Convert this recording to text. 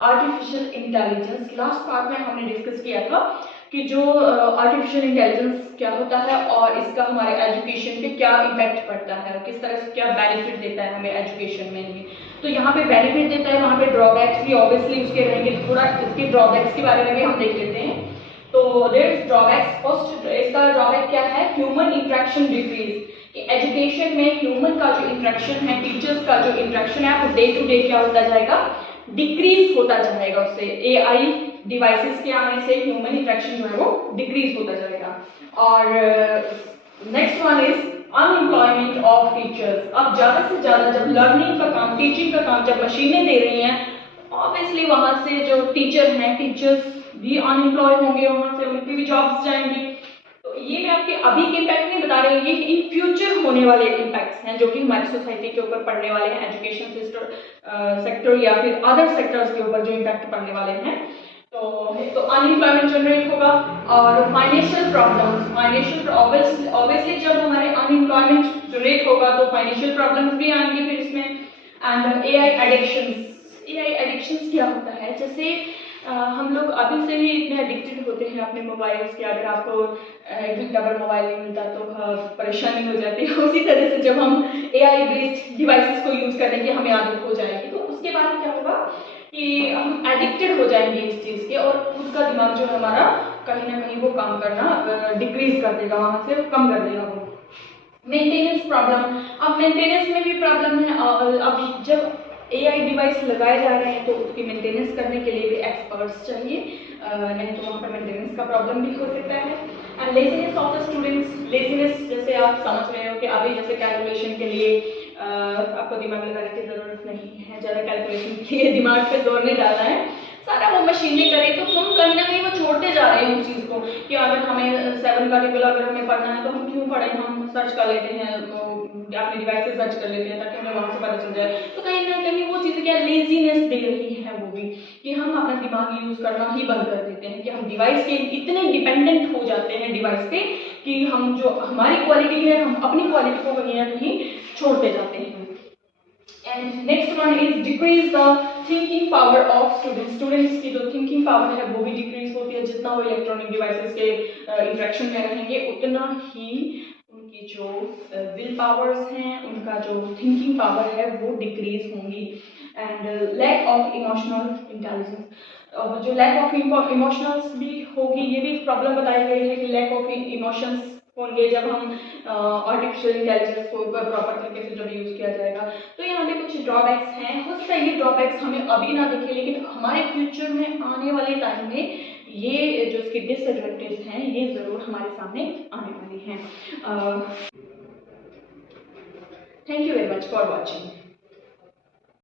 Artificial intelligence. Last part में हमने discuss किया था कि जो आर्टिफिशियल इंटेलिजेंस क्या होता है और इसका हमारे एजुकेशन पे क्या इम्पैक्ट पड़ता है और किस तरह से क्या बेनिफिट देता है हमें एजुकेशन में ये। तो यहाँ पे बेनिफिट देता है, वहाँ पे ड्रॉबैक्स भी ऑब्वियसली उसके रहेंगे। थोड़ा इसके ड्रॉबैक्स के बारे में भी हम देख लेते हैं। तो देयर इज ड्रॉबैक्स। फर्स्ट इसका ड्रॉबैक क्या है? Human interaction decrease. एजुकेशन में ह्यूमन का जो इंटरेक्शन है, टीचर्स का जो इंटरेक्शन है वो डे टू डे क्या होता जाएगा? डिक्रीज होता जाएगा। उससे एआई डिवाइसेस के आने से ह्यूमन इंटरेक्शन जो है वो डिक्रीज होता जाएगा। और next one is unemployment of teachers. अब ज्यादा से ज्यादा जब लर्निंग का काम, टीचिंग का काम जब मशीनें दे रही हैं, ऑब्वियसली वहां से जो टीचर हैं, टीचर्स भी अनएम्प्लॉय होंगे, वहां से उनकी भी जॉब्स जाएंगी। तो ये मैं आपके अभी के इम्पैक्ट नहीं बता रही हूँ, ये इन फ्यूचर होने वाले इम्पैक्ट्स हैं जो कि हमारी सोसाइटी के ऊपर पड़ने वाले हैं, एजुकेशन सेक्टर या फिर अदर सेक्टर्स के ऊपर जो इम्पैक्ट पड़ने वाले हैं। तो अनएम्प्लॉयमेंट जनरेट होगा और फाइनेंशियल प्रॉब्लम्स। फाइनेंशियल ऑब्वियसली जब हमारे अनएम्प्लॉयमेंट जनरेट होगा तो फाइनेंशियल प्रॉब्लम्स भी आएंगी फिर इसमें। And AI addictions. AI addictions क्या होता है? जैसे हम लोग अभी से ही इतने एडिक्टेड होते हैं अपने मोबाइल्स के। अगर आपको एक घंटा भर मोबाइल नहीं मिलता तो परेशानी हो जाती है। उसी तरह से जब हम एआई बेस्ड डिवाइसेस को यूज करने की हमें आदत हो जाएगी तो उसके बाद क्या होगा कि हम एडिक्टेड हो जाएंगे इस चीज के और उसका दिमाग जो है हमारा कहीं ना कहीं वो काम करना डिक्रीज कर देगा, वहां से कम कर देगा वो। Maintenance problem. अब मेंटेनेंस में भी प्रॉब्लम है। अब जब एआई डिवाइस लगाए जा रहे हैं तो उसकी मेंटेनेंस करने के लिए भी एक्सपर्ट्स चाहिए, नहीं तो वहाँ पर मेंटेनेंस का प्रॉब्लम भी हो सकता है। And laziness of the students. Laziness जैसे आप समझ रहे हो कि अभी जैसे कैलकुलेशन के लिए आपको दिमाग लगाने की जरूरत नहीं है, ज़्यादा कैलकुलेशन के लिए दिमाग पे जोर नहीं डालना है, सारा वो मशीनें करें। तो हम कहीं ना कहीं वो छोड़ते जा रहे हैं उस चीज़ को कि अगर हमें 7 का टेबल अगर हमें पढ़ना है तो हम क्यों पढ़ें, हम सर्च कर लेते हैं, तो अपने डिवाइस से सर्च कर लेते हैं ताकि हमें वहाँ से पता चल जाए। तो कहीं ना कहीं वो चीज़ क्या लेजीनेस दे रही है वो भी, कि हम अपना दिमाग यूज करना ही बंद कर देते हैं, कि हम डिवाइस के इतने डिपेंडेंट हो जाते हैं डिवाइस पे कि हम जो हमारी क्वालिटी है हम अपनी क्वालिटी को कहीं ना कहीं छोड़ते जाते हैं। And next one is decrease the thinking power of students. Students की जो थिंकिंग पावर है वो भी डिक्रीज होती है। जितना वो इलेक्ट्रॉनिक डिवाइसेस के इंटरेक्शन में रहेंगे उतना ही उनकी जो विल पावर्स हैं, उनका जो थिंकिंग पावर है वो डिक्रीज होंगी। And lack of emotional intelligence. जो लैक ऑफ इमोशनल्स भी होगी, ये भी प्रॉब्लम बताई गई है कि लैक ऑफ इमोशंस होंगे जब हम आर्टिफिशियल इंटेलिजेंस को प्रॉपर तरीके से जब यूज किया जाएगा। तो यहाँ पे कुछ ड्रॉबैक्स हैं। हो सकता है ये ड्रॉबैक्स हमें अभी ना दिखे लेकिन हमारे फ्यूचर में आने वाले टाइम में ये जो इसके डिसएडवांटेज हैं ये जरूर हमारे सामने आने वाली हैं। Thank you very much for watching.